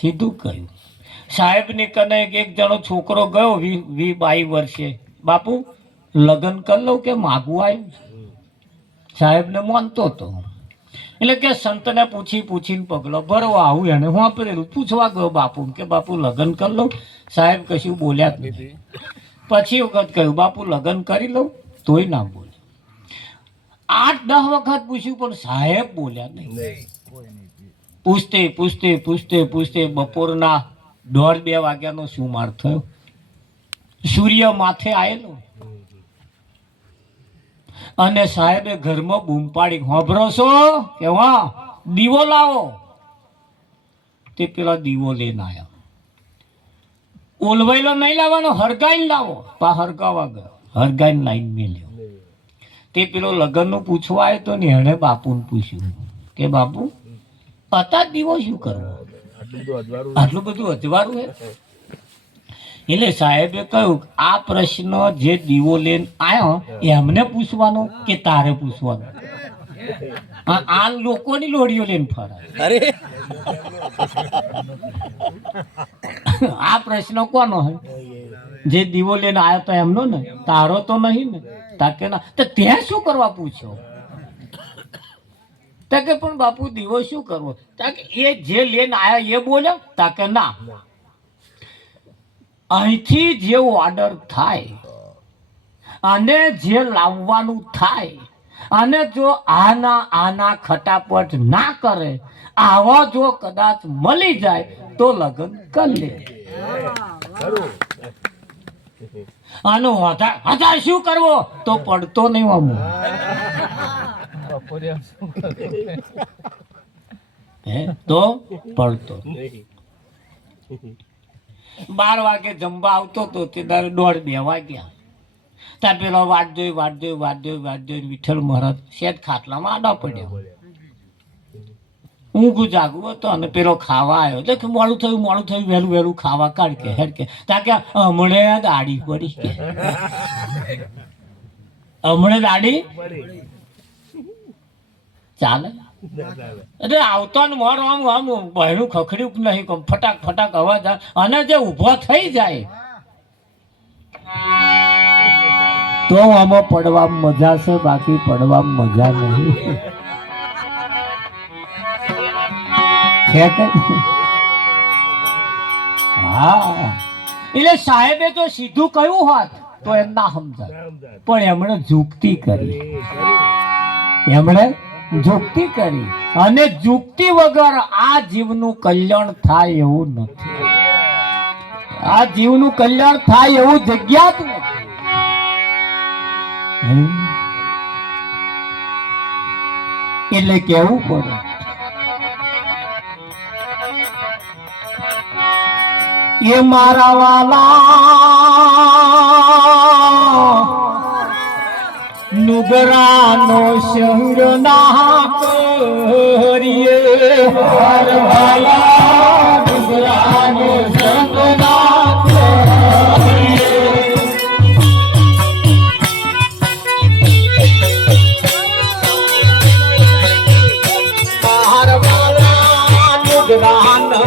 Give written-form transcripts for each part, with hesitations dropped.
સીધું કહ્યું. સાહેબની કને એક જણો છોકરો ગયો 22 વર્ષે, બાપુ લગ્ન કરી લઉં કે માગવું આવ્યું. સાહેબને માનતો હતો. એટલે કે સંતને પૂછીને પગલો ભરવા આવું એને વાપરેલું. પૂછવા ગયો બાપુ કે બાપુ લગ્ન કરી લઉં. સાહેબ કશું બોલ્યા જ નહીં. પછી વખત કહ્યું બાપુ લગ્ન કરી લઉં, તોય ના બોલે. 8-10 વખત પૂછ્યું પણ સાહેબ બોલ્યા નહીં. પૂછતે બપોરના 1:30-2 વાગ્યાનો સુમાર થયો. સૂર્ય માથે આવેલો અને સાહેબે ઘરમાં બૂમ પાડી, હોભરો છો કે હા દીવો લાવો. તે પેલા દીવો લઈને આવ્યા. ઓલવાયેલો નહીં લાવવાનો, હરગાઈને લાવો. પા હરગાવા ગયો, હરગાઈને લાઈન મેલ્યો. તે પેલો લગ્નનું પૂછવા આવ્યો તો ને એણે બાપુને પૂછ્યું કે બાપુ હતા દીવો શું કરવો, આટલું બધું અજવાળું હે. એટલે સાહેબે કહ્યું આ પ્રશ્ન જે દીવો લઈને આવ્યો એમને પૂછવાનો કે તારે પૂછવાનો? આ લોકોની લોડીઓ લઈને ફરાય. આ પ્રશ્ન કોનો હે? જે દીવો લઈને આવ્યો તો એમનો ને, તારો તો નહીં ને. તાકે ના તો ત્યાં શું કરવા પૂછ્યો? તાકે પણ બાપુ દીવો શું કરવો? તાકે એ જે લઈને આવ્યા એ બોલ્યો? તાકે ના, અહીંથી જે ઓર્ડર થાય અને જે લાવવાનું થાય અને જો આના ખટાપટ ના કરે, આવા જો કદાચ મળી જાય તો લગ્ન કરી લે. આનો હજાર શું કરવો તો પડતો નહીં આમ. તો પડતો 12 વાગે જમવા આવતો તો તે દર 1:30-2 વાગ્યા. ત્યાં પેલો વાટ જોઈ વિઠ્ઠલ મહારાજ શેઠ ખાટલામાં આડા પડ્યા. ઊંઘ જાગવું હતો અને પેલો ખાવા આવ્યો. એટલે મોડું થયું વહેલું ખાવા કાઢ કે હેડ કે તાકે હમણે દાડી પડી કે હમણે દાડી ચાલે. એટલે આવતો ને મોર આમ બહેરું ખખડ્યું નહીં, ફટાક અવાજ અને જે ઊભો થઈ જાય તો આમાં પડવામાં મજા છે, બાકી પડવામાં મજા નહીં. હા, એટલે સાહેબે તો સીધું કહ્યું હોત તો એમ ના સમજાય, પણ એમણે જુક્તિ કરી અને જુક્તિ વગર આ જીવનું કલ્યાણ થાય એવું નથી. આ જીવનું કલ્યાણ થાય એવું જગ્યા જ નથી. એટલે કેવું પડે એ મારા વાલા નુગરાનો સંગ ના કરીએ. નુગરાનો સંગ ના કરીએ. મારવાલા નુગરાનો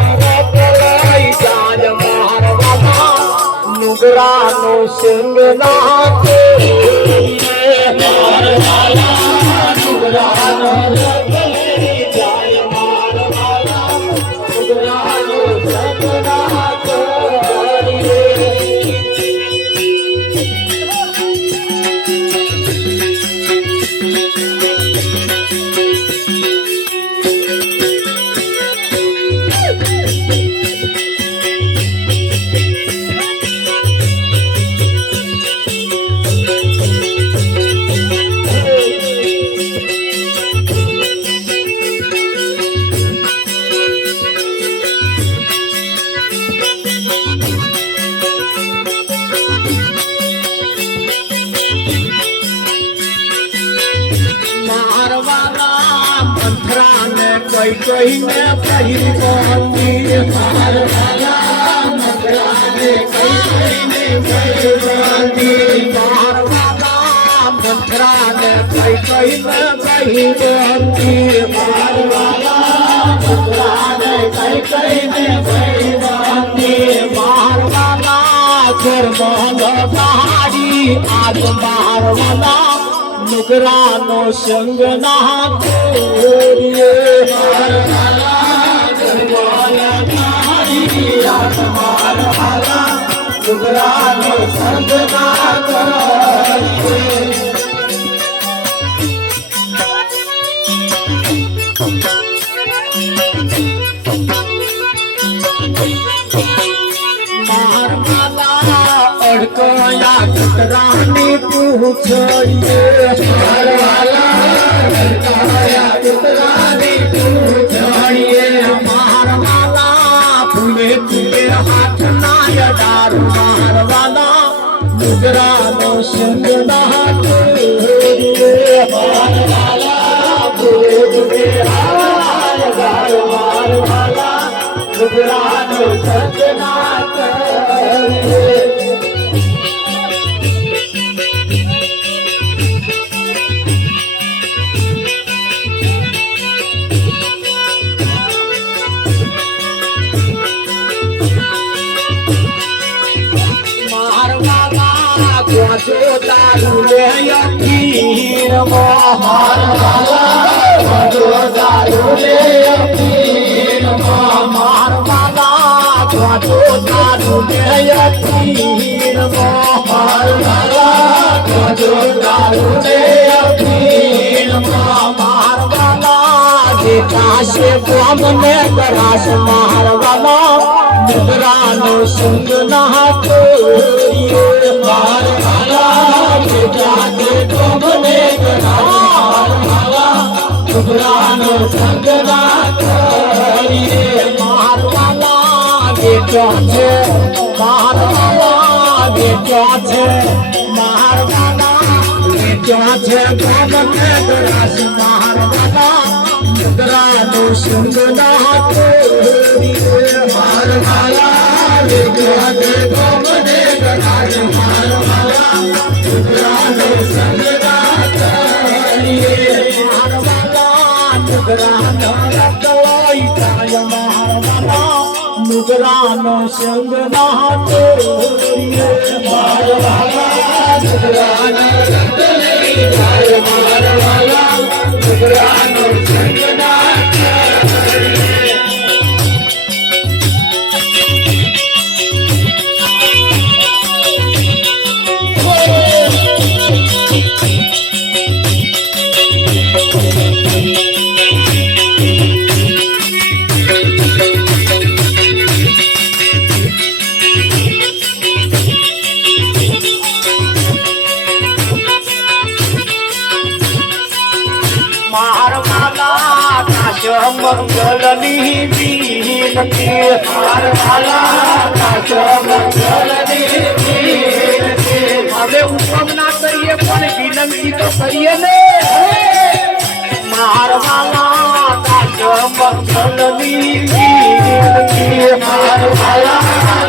નુગરાનો સંગ ના કરીએ. મારવાલા નુગરાનો કહીને કહી બોલી. મારવાલા મંત્રાને કહીને કહી બોલી. મારવાલા મંત્રાને કહીને કહી બોલી. મારવાલા મંત્રાને કહીને મોલ ગાડી આજ મારવાલા નુગરાનો સંગ ના તોડીએ નુગરાનો સંગ ના તોડીએ અડકયા કૂતરાની પૂછડીએ અડકયા કૂતરાની પૂછડીએ મારવાલા ફૂલે ફૂલે હાથ ના યડાર મારવાલા નુગરાનો સંગ ના તોડીએ મારવાલા ફૂલે ફૂલે હાથ મારવાલા નુગરાનો સંગ ના તોડીએ જો દારૂ લે અફીણ મારવાલા જો દારૂ લે અફીણ મારવાલા જો દારૂ લે અફીણ મારવાલા જો દારૂ લે અફીણ મારવાલા જે કાશે બ્રાહ્મણે કરાશ મારવાલા નુગરાનો સંગ ના તોડીએ મારવાલા જાતે બ્રાહ્મણે કરાશ નુગરાનો સંગ ના તોડીએ મારવાલા બેટો છે મારવાલા બેટો છે મારવાલા બેટો છે બ્રાહ્મણે કરાશ મારવાલા નુગરાનો સંગ ના તોડીએ મારવાલા બેટો છે બ્રાહ્મણે કરાશ મારવાલા નુગરાનો સંગ ના તોડીએ મારવાલા નુગરાનો રતોઈ કાય મારવાલા નુગરાનો સંગ ના તોડીએ મારવાલા નુગરાનો રતોઈ કાય મારવાલા નુગરાનો સંગ ના તોડીએ મારવાલા કાશ મંગલની વિનતી મારવાલા કાશ મંગલની વિનતી હવે હુકમ ના કરીએ પણ વિનંતી તો કરીએ ને મારવાલા કાશ મંગલની વિનતી મારવાલા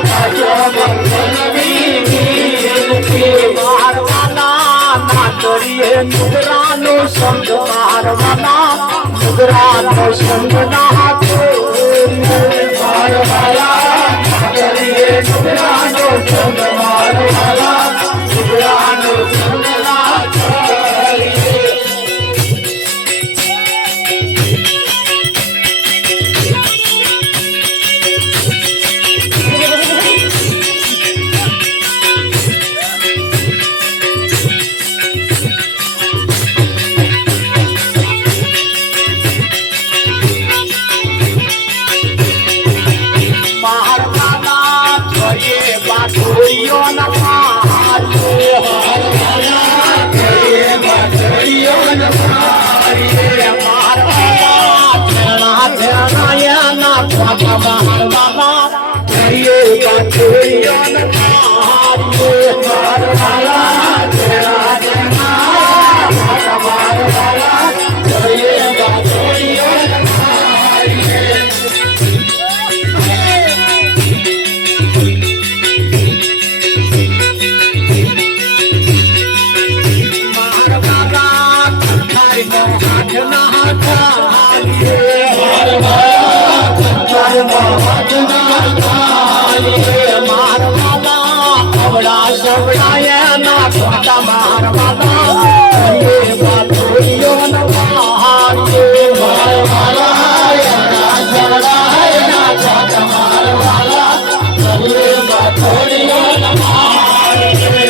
કાશ મંગલની વિનતી મારવાલા ના કરીએ નુગરાનો સંગ મારવાલા નુગરાનો સંગ ના તોડીએ મારવાલા કરીએ નુગરાનો સંગ મારવાલા નુગરાનો સંગ ના તોડીએ મારવાલા ના ખોટા મારવાના કરીએ બાપુરીઓ નવારીએ મારવાલા ના ખોટા મારવાલા કરીએ બાપુરીઓ નવારીએ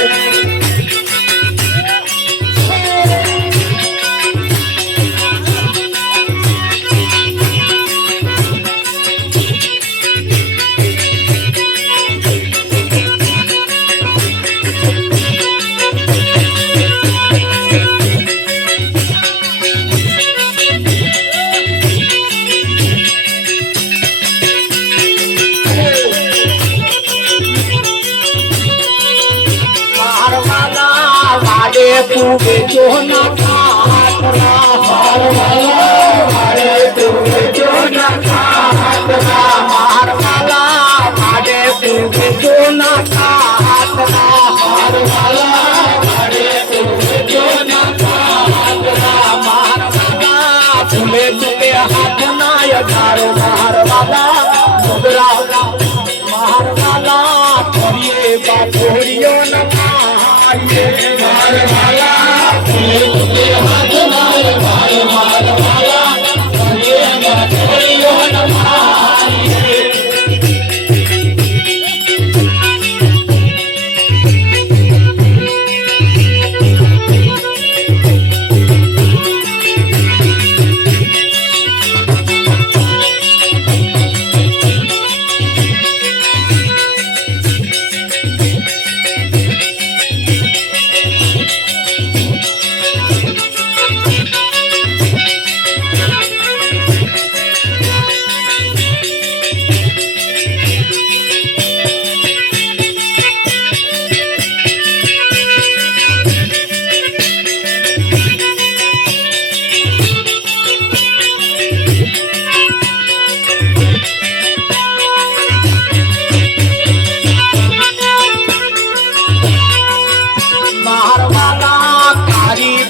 તું બેચો ના ખાતરા મારવાલા મારે તું બેચો ના ખાતરા મારવાલા મારે તું બેચો ના ખાતરા મારવાલા મારે તું બેચો ના ખાતરા મારવાલા તુમે તુમે હાથ ના યગારો મારવાલા મોગરા મારવાલા કરીએ બાપોરીઓ ના મારવાલા હાથ નાય મારવાલા કરીએ બાપોરીઓ નમારીએ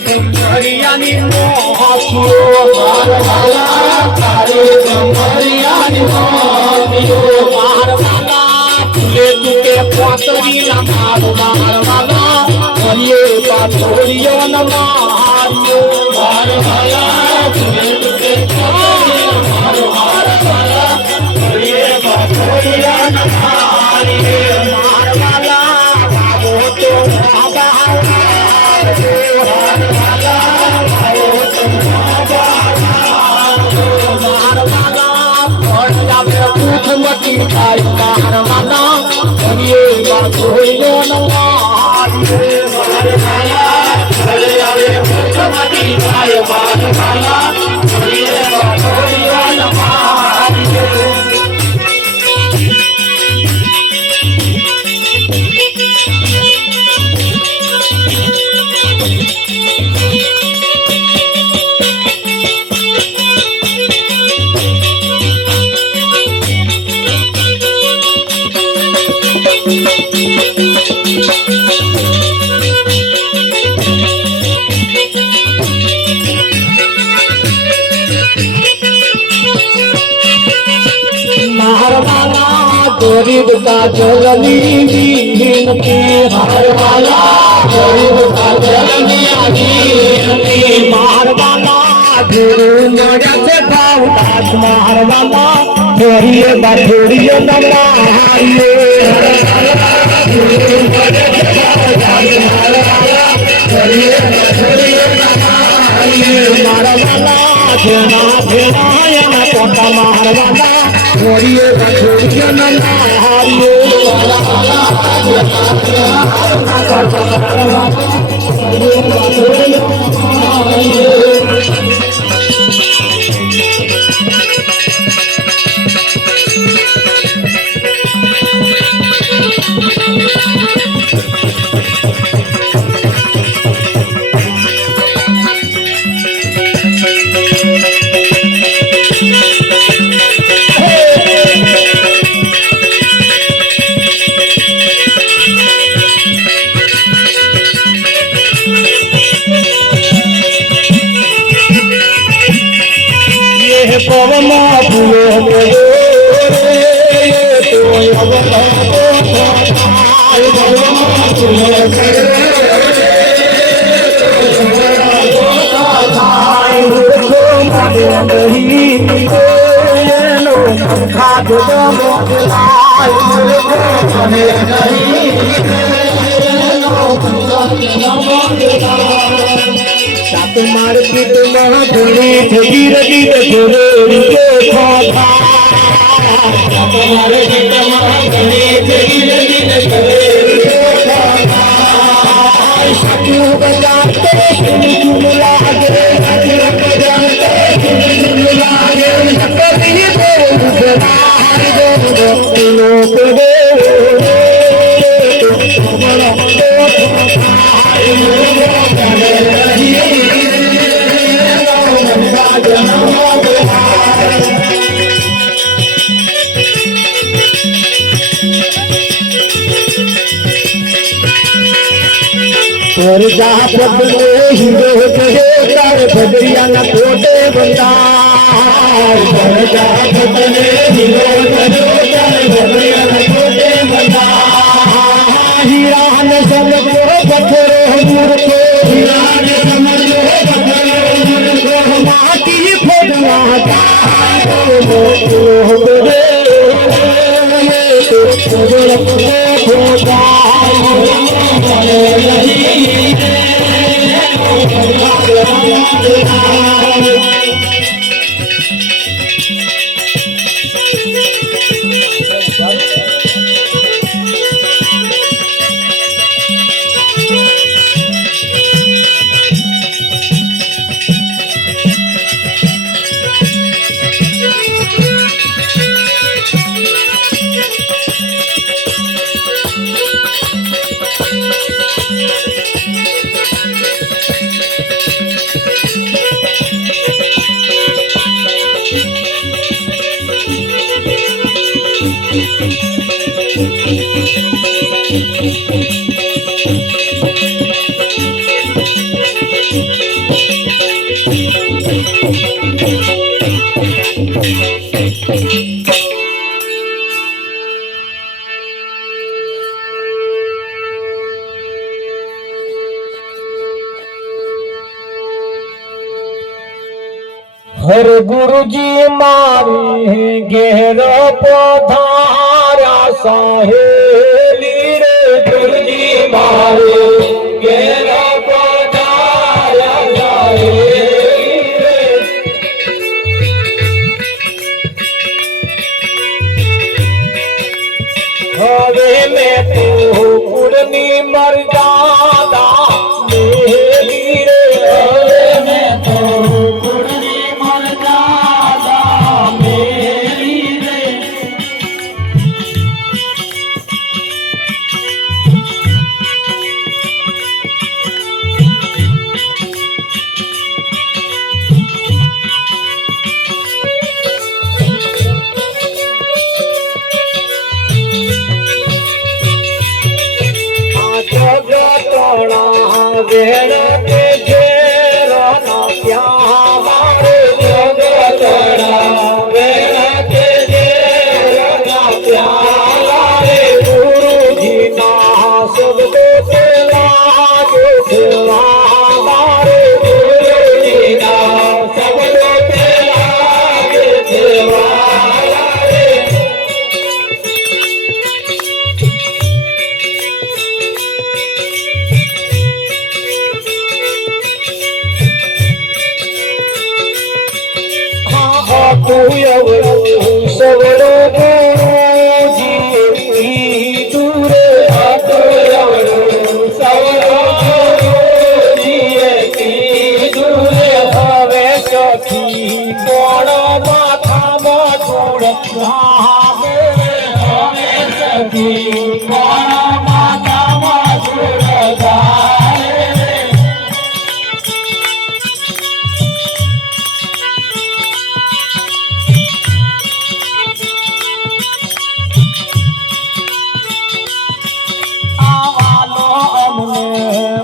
કુંવરિયાની મોહકીઓ મારવાલા તારી કુંવરિયાની મોહકીઓ મારવાલા તુલે તુકે પોતરી ના મારવાલા કરીએ બાપોરીઓ ના મારીઓ મારવાલા તુલે તુકે પોતરી ના મારવાલા કરીએ બાપોરીઓ ના મારીએ મારવાલા બાબો તો મારવાલા કરીએ બાપોરીઓ નવારીએ મારવાલા કરીએ બાપોરીઓ નવારીએ गरीब का जलनी विनती मारवाला गरीब का जलनी विनती मारवाला गुरु नड़े से भावदास मारवाला थोड़िए बाथोड़िए नमारिए गुरु नड़े से भावदास मारवाला थोड़िए बाथोड़िए नमारिए मारवाला भेना भेना यहाँ पोता मारवाला थोड़िए बाथोड़िए नमारिए पंखा दो मोगलाई मुझे नहीं सात मार्केट में घड़ी ठगी रगी घोड़ी के खाता सात मार्केट में घड़ी ठगी रगी घोड़ी के खाता सचू बजाते सुन लागे सचू बजाते सुन लागे कभी दो लोग दे और जहाँ बदले हीरो कहे कर बदरिया न कोटे बंदार जहाँ बदले हीरो कहे कर बदरिया न कोटे बंदार हीरा न समझो पत्थरों मूर्खो हीरा न समझो पत्थरों मूर्खो माटी फोड़ना हर गुरुजी मारी घेर पधारा साहेली रे गुरुजी मारी घेर पधारा साहेली रे हवे में तू पूर्णी मर्यादा मेरी रे हवे में तू वेण के घेरा ना प्यारे जगतड़ा वेण के घेरा ना प्यारे गुरु जी ना सब को लागे सेवारे गुरु जी ना सब को लागे सेवारे सवरो गुरुजी दूरे सवरो गुरुजी दूरे हवे सखी कोण माथा मधुर हवे सखी कोण माथा मधुर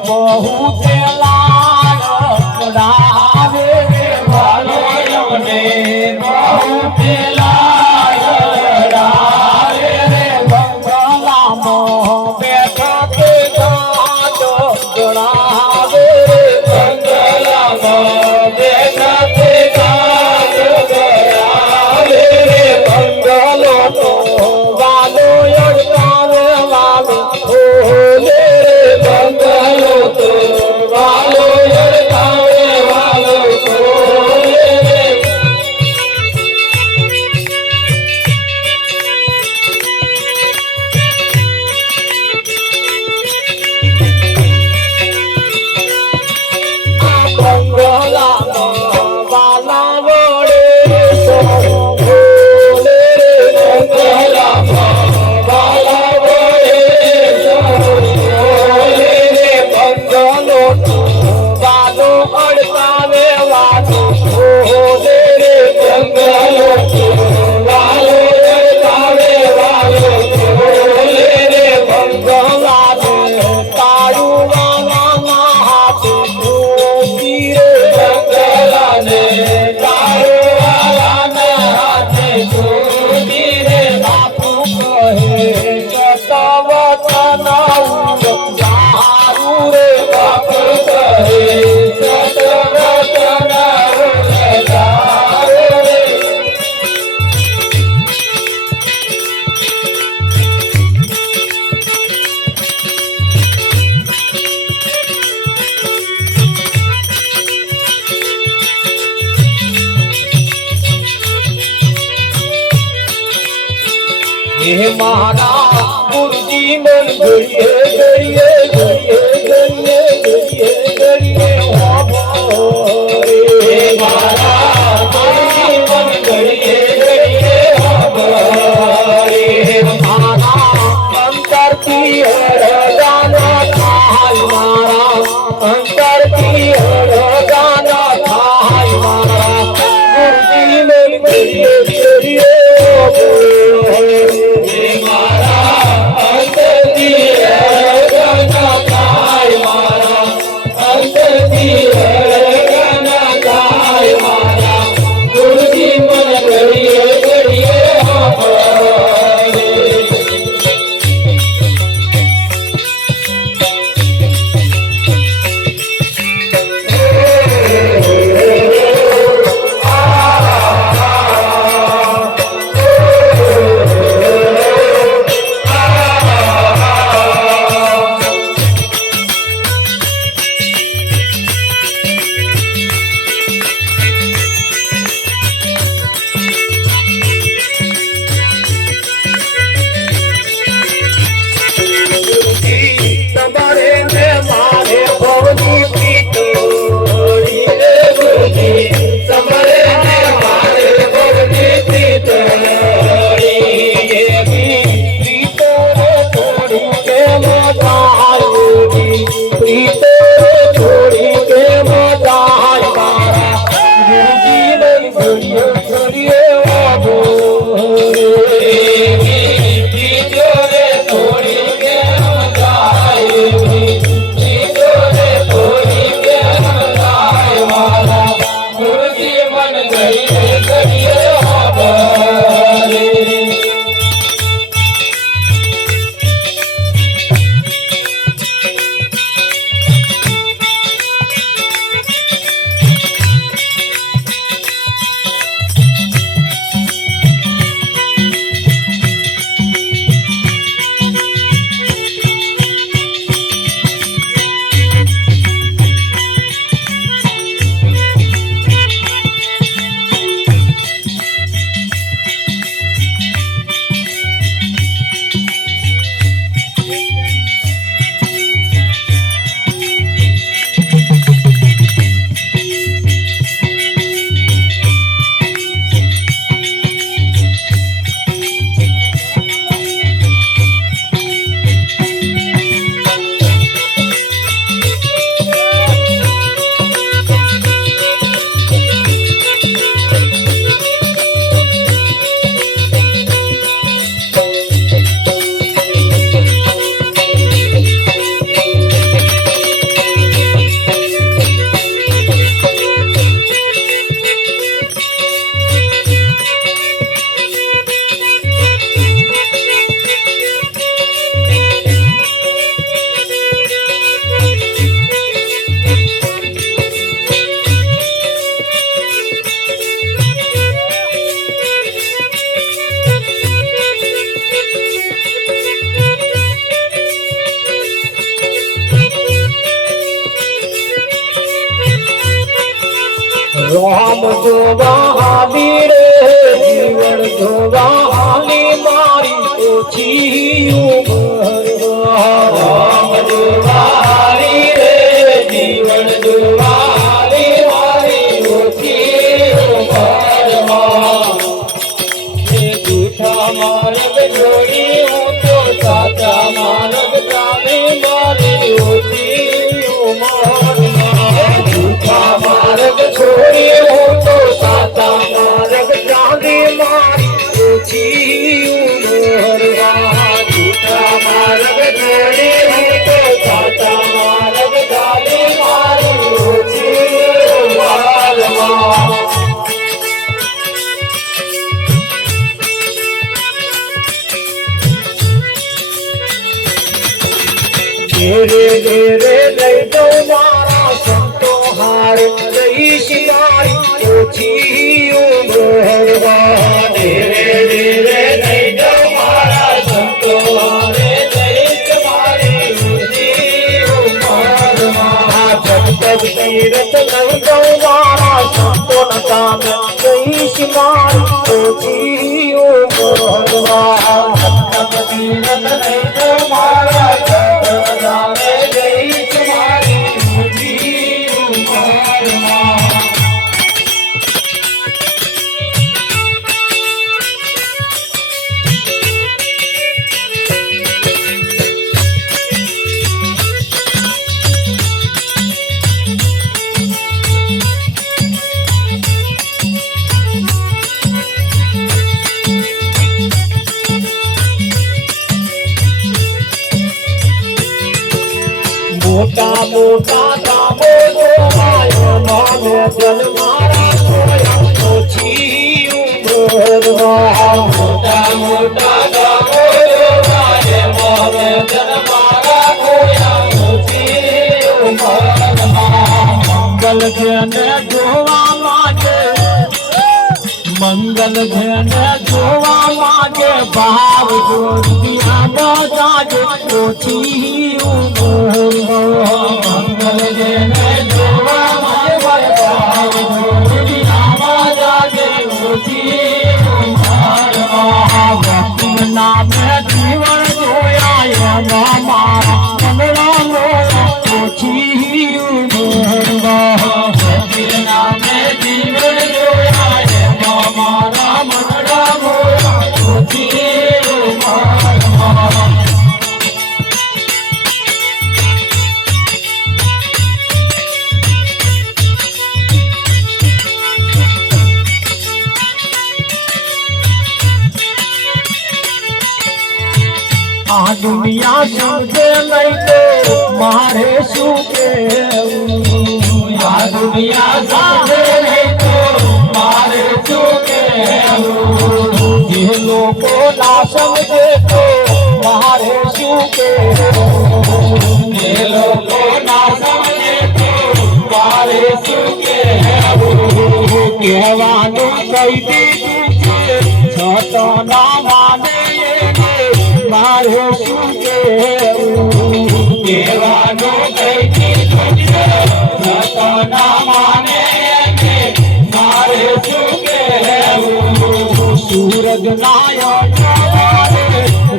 बहुत लाड पड़ावे भालो यमने बहुत लाड હે મારા ગુરુજી મન ઘડીએ ઘડીએ ઘડીએ ઘડીએ ઘડીએ ઘડીએ વાપરે હે મારા ગુરુજી મન ઘડીએ ઘડીએ વાપરે હે મારા અંતરથી હળગાના થાય મારા અંતરથી હળગાના થાય મારા ગુરુજી મન ઘડીએ ઘડીએ રામ જોવા હાલી રે જીવન જોવા હાલી મારી ઓછી ઉંમર રામ જોવા હાલી રે જીવન જોવા હાલી મારી ઓછી ઉંમરમાં જૂઠા માર્ગ જોડી હું તો સાચા માર્ગ ચાલી મારી ઓછી ઉંમરમાં જૂઠા માર્ગ છોડી હું તો સાચા માર્ગ ચાલી મારી ઓછી ઉંમરમાં જૂઠા માર્ગ છોડી હું તો સાચા માર્ગ ચાલી મારી ઓછી ઉંમરમાં ધીરે ધીરે લઈ દઉં મારા સંતો હાર રહીશ મારી ઓછી ઉંમરમાં ધીરે ધીરે લઈ દઉં મારા સંતો હાર રહીશ મારી ઓછી ઉંમરમાં જગત તીરથ લઈ દઉં મારા સંતોના કામ રહીશ મારી ઓછી ઉંમરમાં મોટા મોટા કામો જોવાય માને જન મારા જોયા ઓછી ઉંમરમાં મોટા મોટા કામો જોવાય માને જન મારા જોયા ઓછી ઉંમરમાં મંગલ જેને જોવા માંગે મંગલ જેને જોવા માંગે ભાવ જોડિયામાં જાગે ઓછી ઉંમરમાં મંગલ જેને જોવા માંગે ભાવ જોડિયામાં જાગે ઓછી ઉંમરમાં વ્યક્તિ નામે જીવન જોયા એમાં મારા મનડા મોયા ઓછી ઉંમરમાં વ્યક્તિ નામે જીવન જોયા એમાં મારા મનડા મોયા ઓછી ઉંમરમાં આ દુનિયા સમજે નહીં તો મારે શું કહેવું આ દુનિયા સમજે નહીં તો મારે શું કહેવું જે લોકો ના સમજે તો મારે શું કહેવું જે લોકો ના સમજે તો મારે શું કહેવું કહેવાનું કહી દીધું છે છતાં ના માને મારે શું કહેવું કહેવાનું કહી દીધું છે છતાં ના માને મારે શું કહેવું સૂરજ ના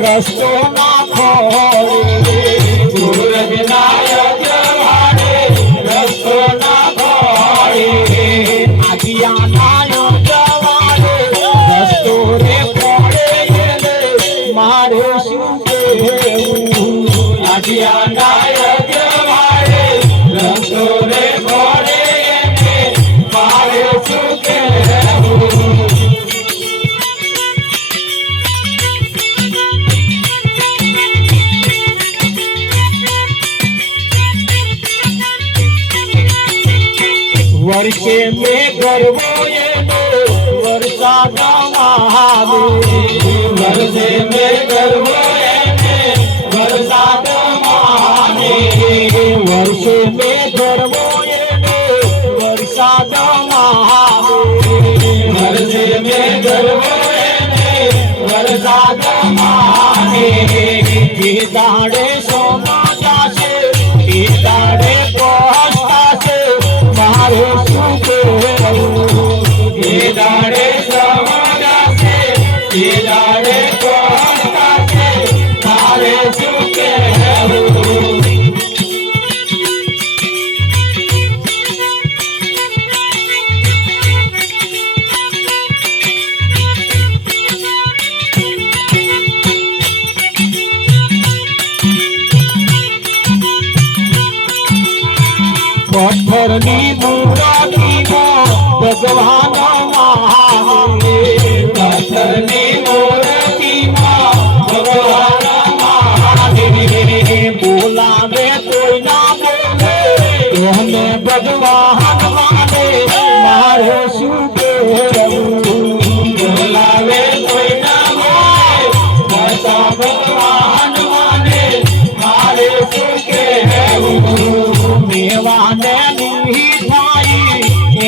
રસ્તો ના ખોળે સૂરજ ના રસ્તો ના ખોળે આદિયા ના રસ્તો રે ખોળે મારે શું કહેવું આદિયા ના રસ્તો રે ખોળે મારે શું કહેવું વર્ષે મેં ગરવો એનો વરસાદમાં આવે વર્ષે મેં ગરવો એને વરસાદમાં આવે વર્ષે મેં ગરવો એનો વરસાદમાં આવે વર્ષે મેં ગરવો એને વરસાદમાં આવે જે દાડે સોના જાશે તે દાડે પહોંચતાશે મારે શું કહેવું એ દાડે સમાજાશે એ દાડે પહોંચતાશે મારે શું કહેવું પથ્થરની મૂર્તિમાં ભગવાન મહાદેવ પથ્થરની મૂર્તિમાં ભગવાન મહાદેવ બોલાવે કોઈ ના બોલે એને ભગવાન માને મારે શું કહેવું બોલાવે કોઈ ના બોલે ભગવાન માને મારે શું કહેવું મેવાને નહીં થાય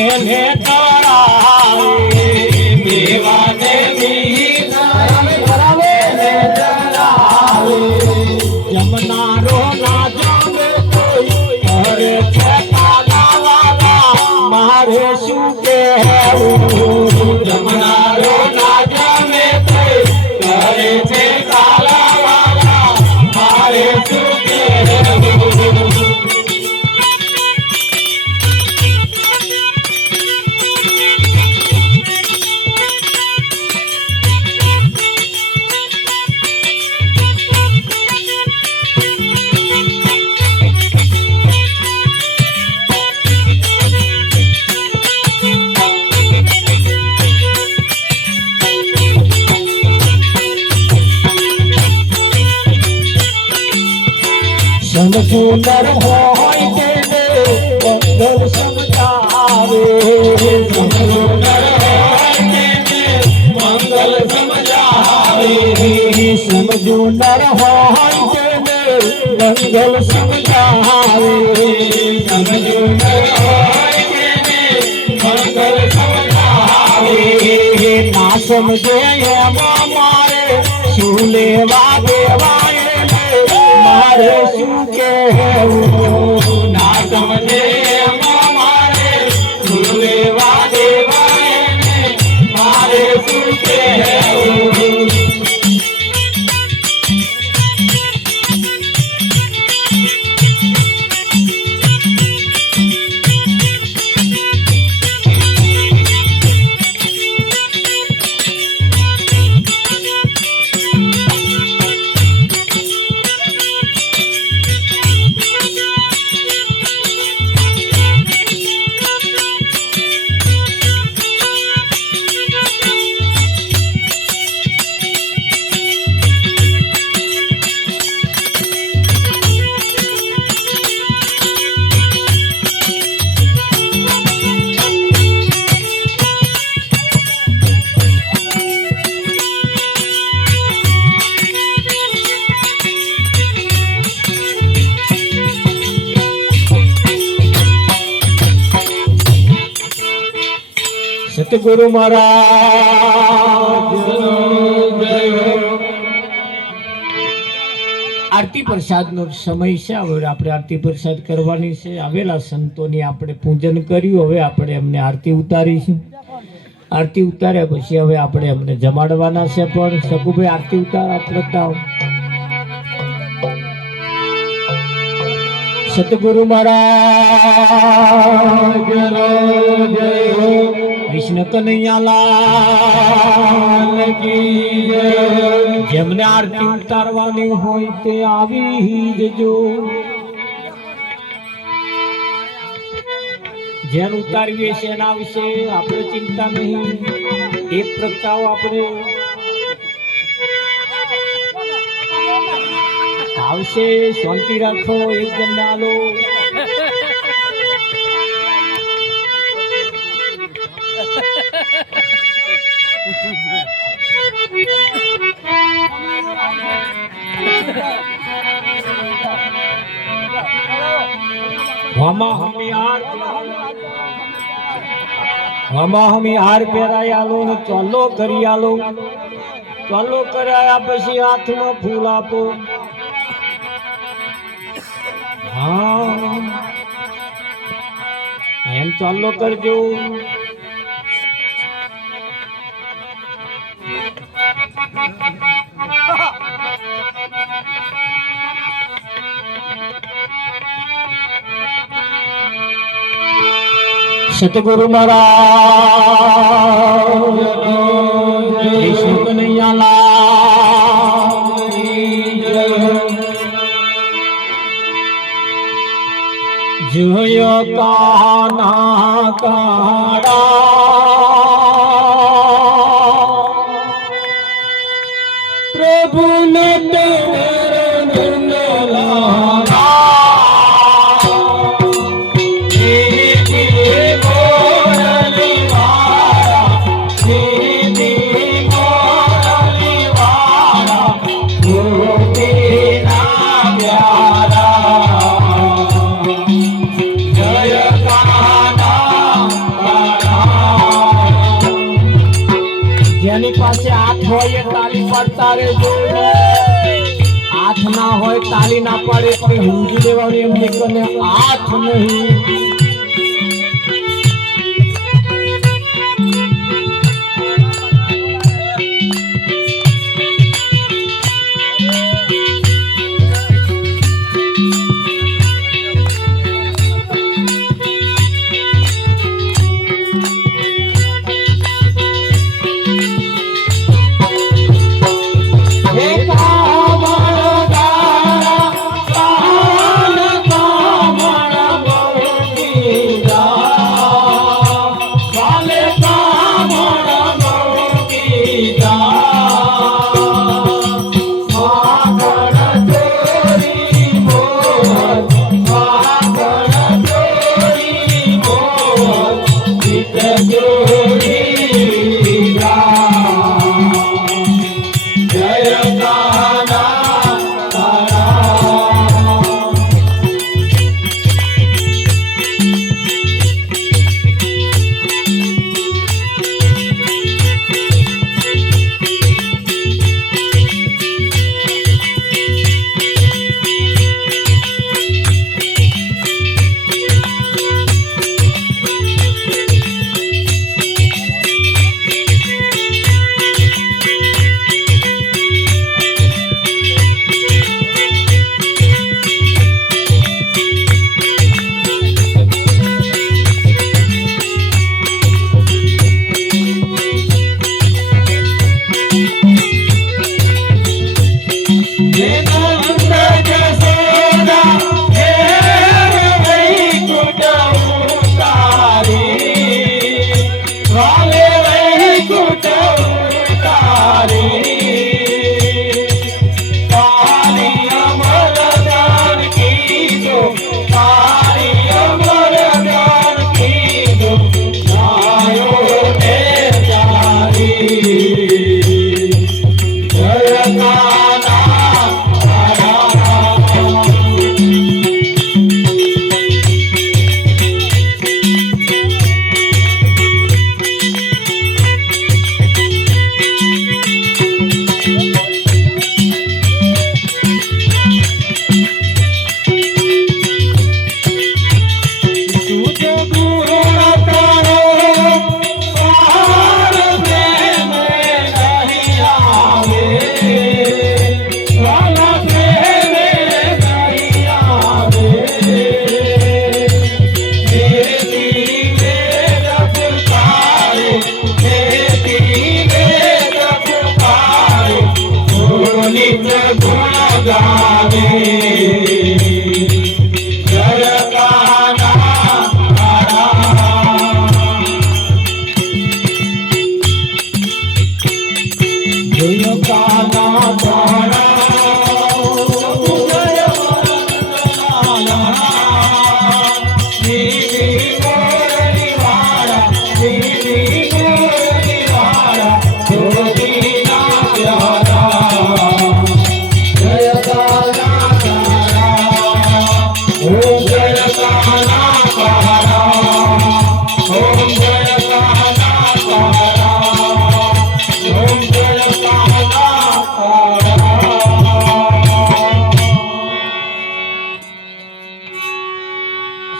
એને તરા સમજુ નર હોય તેને મંગલ સમજાવે સમજો નર હોય તેને મંગલ સમજાવે સમજુ નર હોય તેને મંગલ સમજાવે સમજો નર હોય તેને મંગલ સમજાવે ના સમજે એમાં મારે શું લેવા દેવાય મારે શું કહેવું ના સમજે એમાં મારે શું લેવા દેવાય ને મારે શું કહેવું સતગુરુ મહારાજ આરતી પ્રસાદ નો સમય છે. હવે આપણે આરતી પ્રસાદ કરવાની છે. આવેલા સંતોની આપણે પૂજન કર્યું. હવે આપણે એમને આરતી ઉતારીશું. આરતી ઉતાર્યા પછી હવે આપણે એમને જમાડવાના છે. પણ સગુભાઈ આરતી ઉતાર પ્રતાપ સતગુરુ મહારાજ કૃષ્ણ કનૈયાલાલ કી જય. જેમને આરતી ઉતારવાની હોય તે આવી જજો. જેને ઉતારવીએ છે એના વિશે આપણે ચિંતા નહીં. એક પ્રગટાવ આપણે આવશે. શાંતિ રાખો. એક જણને આલો. હમી હાર પહેરાઈ આલો ને ચાલો કરી આલો. ચાલો કરાયા પછી હાથમાં ફૂલ આપો. હા એમ ચાલો કરજો. સતગુરુ મહારાજ કૃષ્ણ કનૈયાલાલ જય કાના કાળા પ્રભુ ને જેની પાસે હાથ હોય એ તાલી પાડતા રહેજો. હાથ ના હોય તાલી ના પાડે કોઈ હિન્દુ દેવાનું એમને કને હાથ નહીં.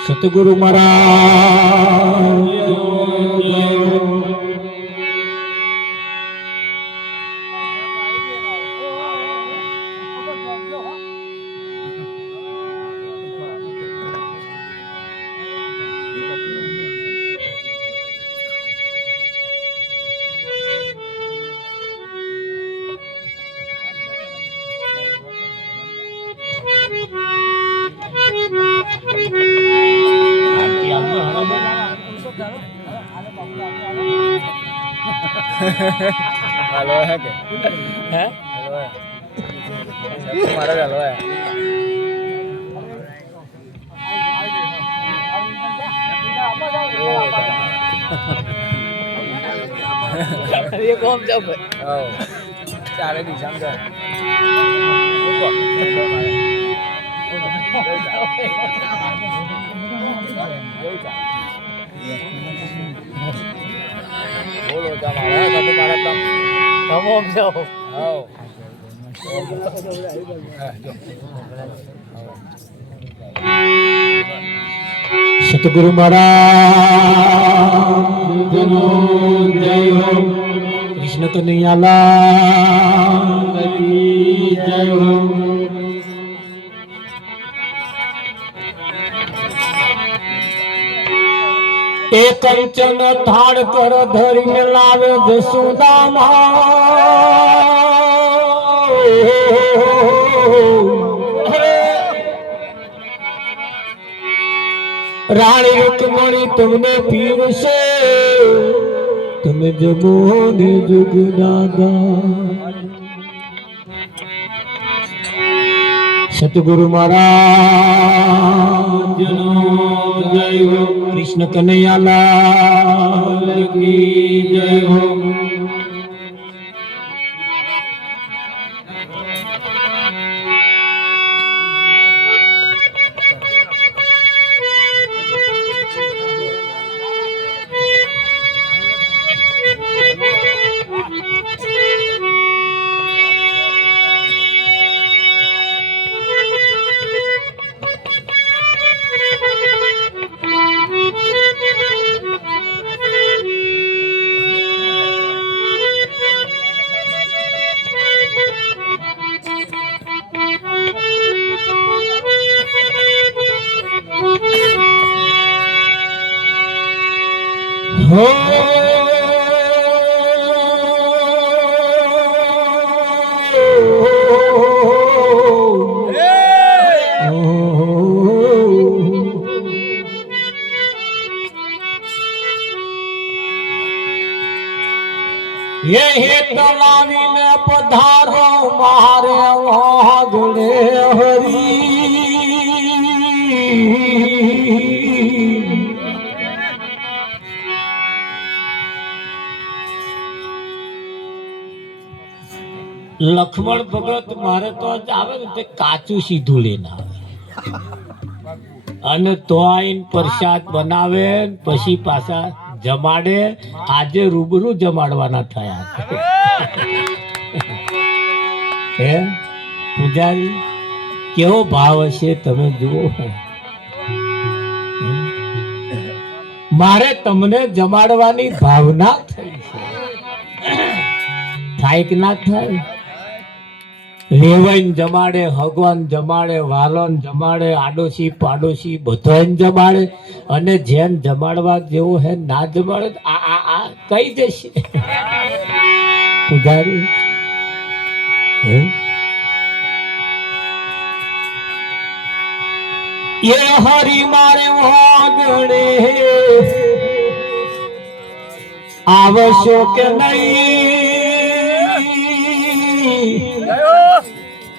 સતગુરુ મહારાજ हेलो है क्या है हेलो है सब तुम्हारा हेलो है ये कौन जब ओ चारे दिशा में बोलो क्या मारा है तो मारा तम हम जाओ आओ સતગુરુ મહારાજ જય હો કૃષ્ણ કનૈયાલાલ કી જય હો એ કંચન થાળ પર ધરીને લાવે જસોદામાં રાણી રૂકમણી તમને પીરસે તમે જમો ને જુગદાદા સતગુરુ મહારાજ જય હો કૃષ્ણ કનૈયાલાલ કી જય હો यही तलावी में पधारो मारे वागड़े हरी લક્ષ્મણ ભગત મારે તો જ આવે ને તે કાચું સીધું લઈને આવે અને તો આઈને પ્રસાદ બનાવે ને પછી પાછા જમાડે. આજે રૂબરૂ જમાડવાના થયા હે પૂજારી, કેવો ભાવ હશે તમે જુઓ. મારે તમને જમાડવાની ભાવના થઈ છે. થાય કે ના થાય? લેવાઈને જમાડે, હગવાન જમાડે, વાલોન જમાડે, આડોશી પાડોશી બધાને જમાડે. અને જેમ જમાડવા જેવો હે ના જમાડે આ કઈ દેશે પૂજારી. એ હરી મારે વાગડે આવશો કે નહીં,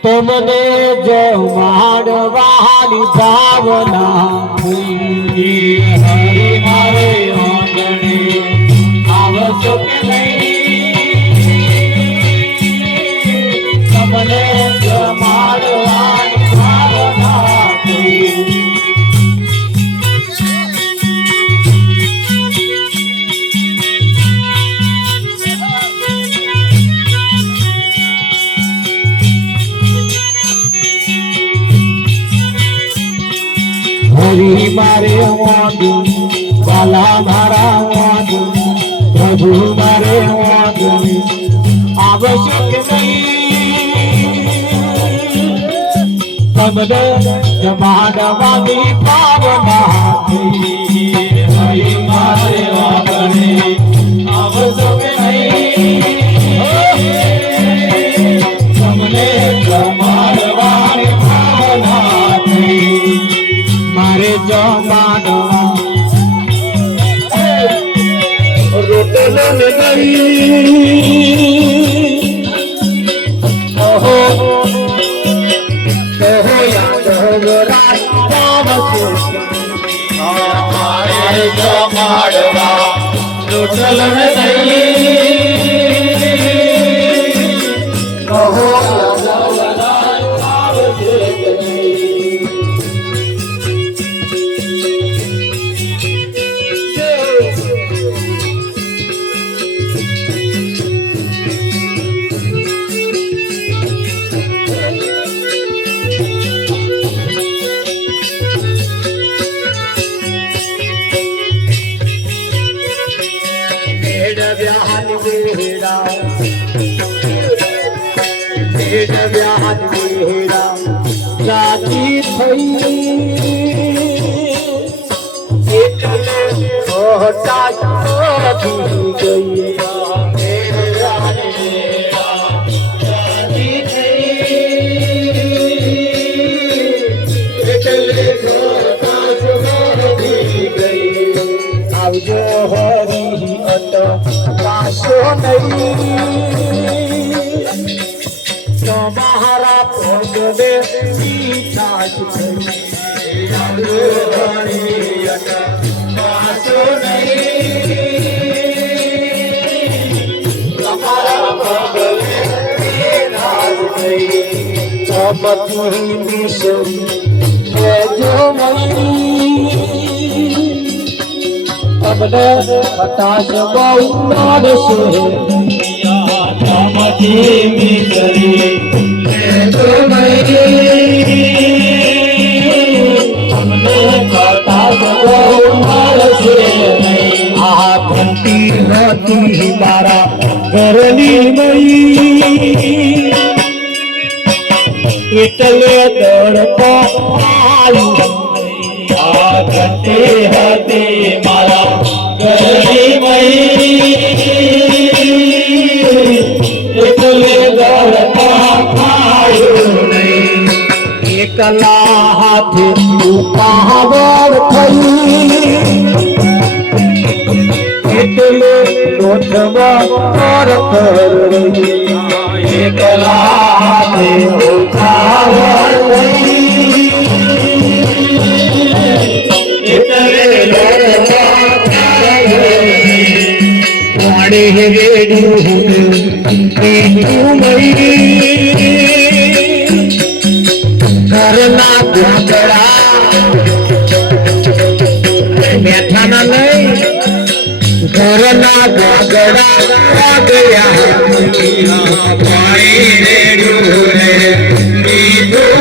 તમને જમાડવાની ભાવના હરી મારે વાગડે આવશો કે નહીં, તમને જમાડવાની ભાવના હરી મારે વાગું વાલા મારા વાગું પ્રભુ મારે વાગું આવશ્યક નહીં, તમને જમાડવાની ભાવના હરી મારે વાગણે આવશ્યક નહીં, તમને જમાડવાની ભાવના મારે જમાડવા રોટલો ને દહીં. ઓહો ઓહો યાદ રાત મારે જમાડવા રોટલો ને દહીં. ઓહો રાજી થઈ આવજો હરી અટ પાછો નહીં, તમારા પગને પીછા જ થઈ. આવજો હરી અટ પાછો નહીં, તમારા પગને પીછા જ ચોપથી મિસરી જો તમને હતાશ બહુ નડશે ચોપથી મિસરી જો તમને હતાશ બહુ નડશે આ ઘંટી હતી મારા ઘરની નહીં એટલે દડપો આ ઘંટી હતી મારા ઘરની નહીં એટલે દડપો એકલા હાથે ઉપાવળ થઈ એટલે લોટમાં કર એકલા હાથે ઉપાવળ થઈ એટલે લોટમાં પાણી રેડ્યું પીઠું ઘરના ગોગડા બેઠાના નહીં ઘરના ગોગડા ગયા પાણી રેડ્યું રે પીઠું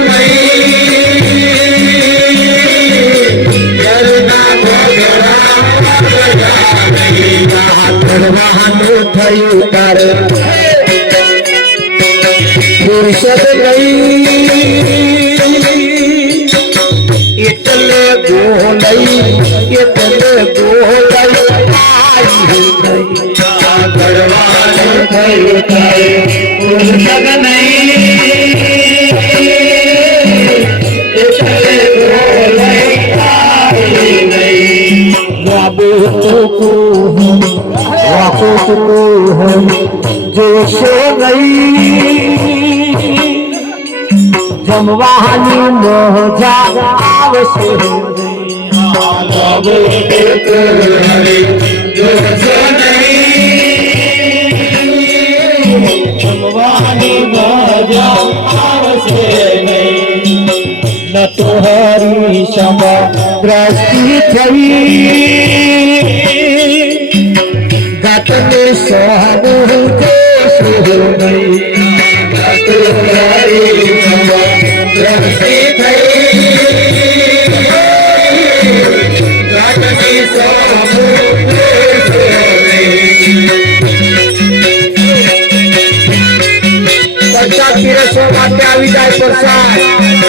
ઘરના ગોગડા કરવાનું થયું તારે ફુરસદ નહીં એટલે ગોલઈ એટલે ગોલઈ આવી નહીં કરવાનું થયું તારે ફુરસદ નહીં એટલે ગોલઈ આવી નહીં બાબુ તું જોશો નહીં જમવાની મજા આવશે જમવાની મજા આવશે ન તો હરી સમા દ્રષ્ટિ થઈ ગાતને સહનું જોશું નહીં પ્રસાદ પીરસવા માટે આવી જાય પ્રસાદ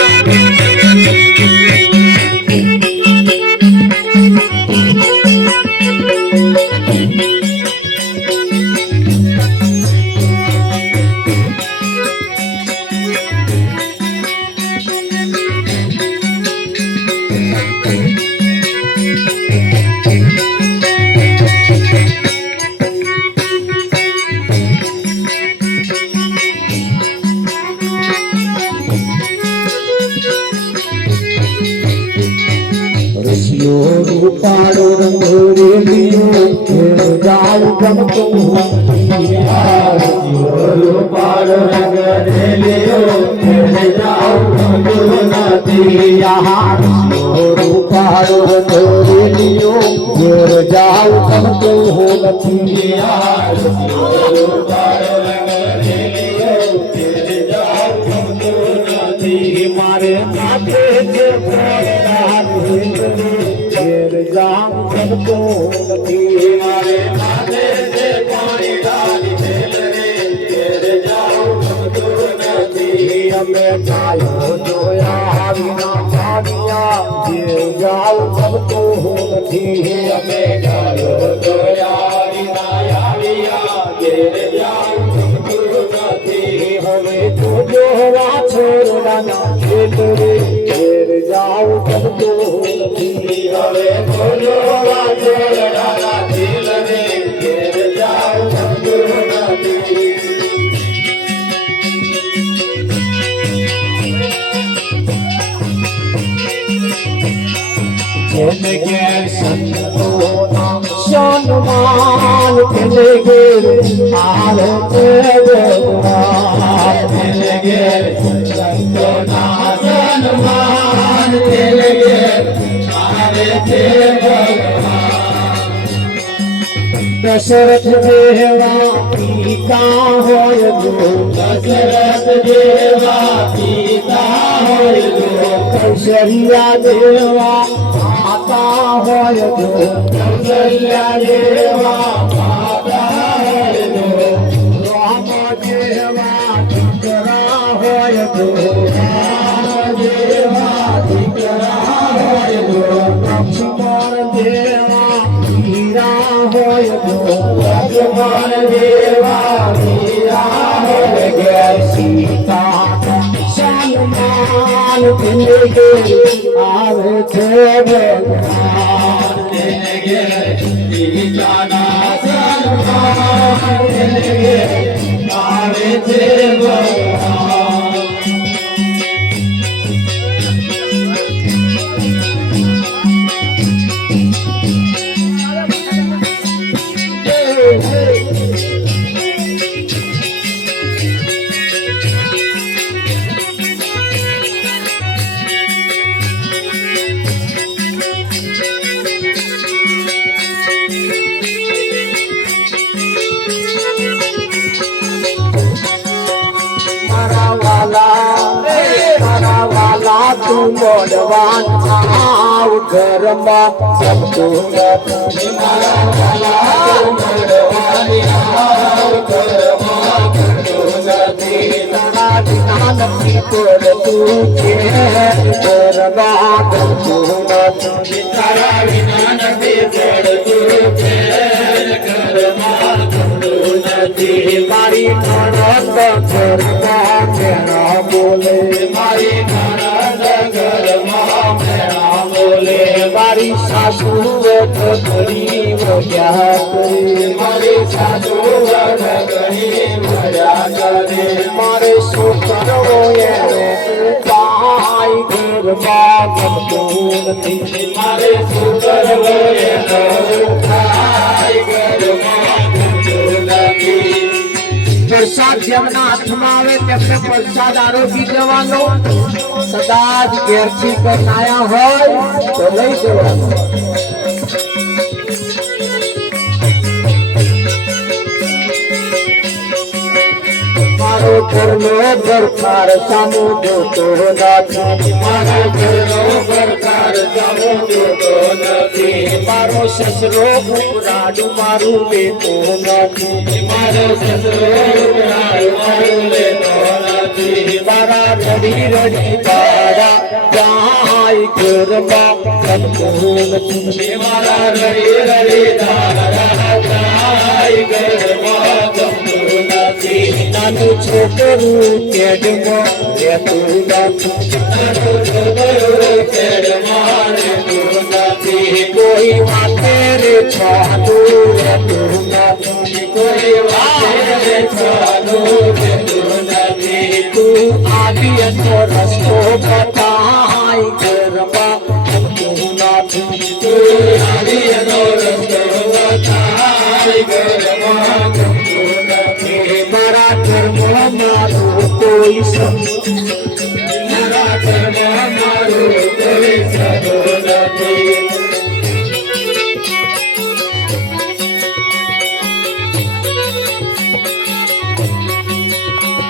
રૂપાળો રંગોરેલિયો જાળ ગમતો રૂપાળો રંગોરેલિયો જાળ ગમતો નથી રૂપાળો રંગોરેલિયો જાળ ગમતો નથી મારે માથે જે જામ ગમતો નથી મારે માથે જે પાણી ડાલી રે જામ ગમતો નથી અમે કાયો જોયા વિના પાડિયા જે જામ ગમતો નથી અમે કાયો જોયા વિના આવ્યા જે જામ ગમતો નથી હવે જોજો વાછોડાના ખેતરે ઘેર જાવ ગમતો નથી હવે જોજો વાછોડાના ખેતરે ઘેર જાવ ગમતો નથી જેને ઘેર સંતોના સન્માન તેને ઘેર આરતે ભગવાન તેને ઘેર સંતોના સન્માન તેને ઘેર આવે છે ભગવાન દશરથ જેવા પિતા હોય જો દશરથ જેવા પિતા હોય જો કૌશલ્યા જેવા માતા હોય જો કૌશલ્યા જેવા માતા હોય જો રામ જેવા દીકરા હોય જો રામ જેવા દીકરા હોય જો લક્ષ્મણ જેવા હીરા હોય જો લક્ષ્મણ જેવા વીરા હોય ઘેર સીતા સન્માન તેને આવે છે ભગવાન તેને ઘેર સીતાના સન્માન તેને ઘેર આવે છે ભગવાન મારા વાલા તું મોડવાન આવ ઘરમાં સબતું નથી મારા વાલા મળવાની આવ ઘરમાં ઘરનું નથી તારા વિના નથી પડતું છે ઘરમાં ગમતું નથી તારા વિના નથી પડતું ઘેર ઘરમાં ઘરનું નથી મારી નણંદ ઘરમાં મેળા બોલે મારી નણંદ ઘરમાં મેળા બોલે મારી સાસુ ઘડી વગ્યા કરે મારી સાસુ ઘણી મજા કરે મારે શું કરવો એનો ઉપાય ઘરમાં ગમતું નથી મારે શું કરવું એનો ઉપાય ઘરમાં ઘરનું નથી પ્રસાદ જેમના હાથમાં આવે તેમને પ્રસાદ આરોગી જવાનો સદા જ ઘેરથી કનાયા હોય તો લઈ જવાનો મારો ઘરનો ઘરકાર સામુ જોતો નથી મારા ઘરનો પડકાર સામો જોતો નથી મારો સસરો ઉપરાડું મારું લેતો નથી મારો સસરો મારું લેતો નથી મારા રડી રડી તારા જાય ઘરમાં ગમતું નથી મારા રડી રડી તારા જાય ઘરમાં ગમતું નથી નાનું છોકરું કેડમાં રહેતું નથી નાનું છોકરું ખેડમાં રહેતું નથી કોઈ વાતે રે છાનું રહેતું નથી કોઈ વાતે ચાલું રહેતું નથી તું આવી એનો રસ્તો બતાય ઘરમાં ગમતું નથી તું આવી એનો રસ્તો બતાય ઘરમાં ગમતું નથી મારા ઘરમાં મારું કોઈ મારા ઘરમાં મારું કોઈ સગો નથી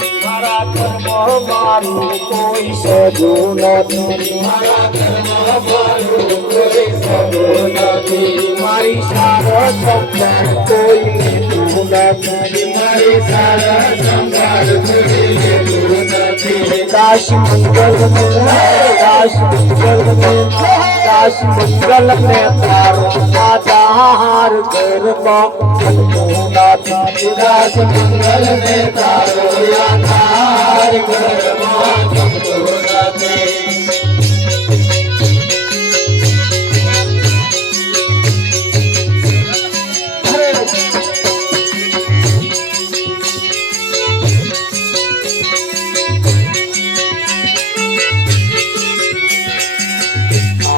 મારા ઘરમાં મારું કોઈ સગું નથી મારા ઘરમાં મારું કોઈ સગો નથી મારી સારો સંભાળ કોઈ લેતું નથી મારી સારા સંભાળ કોઈ લેતું નથી દાસ મંગલ ને તારો આધાર ઘરમાં ગમતું નથી દાસ મંગલ ને તારો આધાર ઘરમાં ગમતો નથી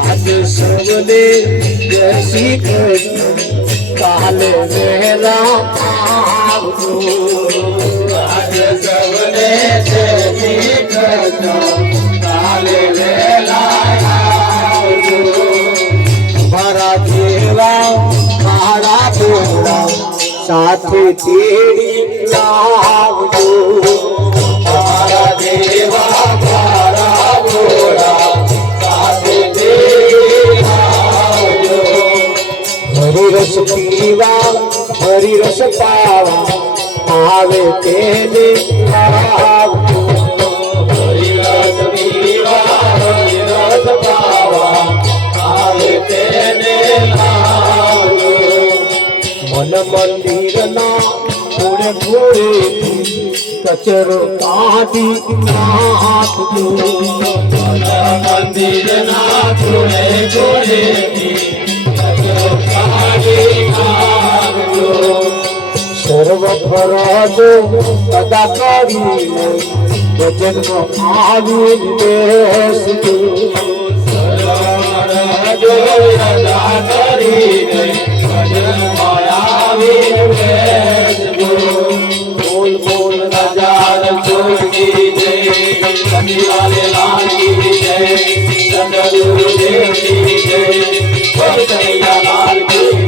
આજે સૌને જય શ્રી કૃષ્ણ કાલે વહેલા આવજો આજ સૌને છે નીકળજો કાલે વેલા આવજો મારા જેવા મારા ભોળા સાથે તેડી લાવજો તારા દેવા તારા ભોળા સાથે તેડી આવજો હરિરસ પીવા હરિરસ પાવા આવે તેને લાવજો હરિરસ પીવા હરિરસ પાવા આવે તેને લાવજો મન મંદિરના ખૂણે ખૂણેથી કચરો કાઢી નાખજો મંદિરના ખૂણે ખૂણેથી કચરો કાઢી નાખજો સર્વ ફરજો અદા કરીને ભજનમાં આવી બેસજો જો યદા કરીને ભજનમાં આવી બેસજો બોલ બોલ હજાર ચોટી જય શનિવારે લાગી જય સદગુરુદેવની જય બોલ કનૈયા લાલ કી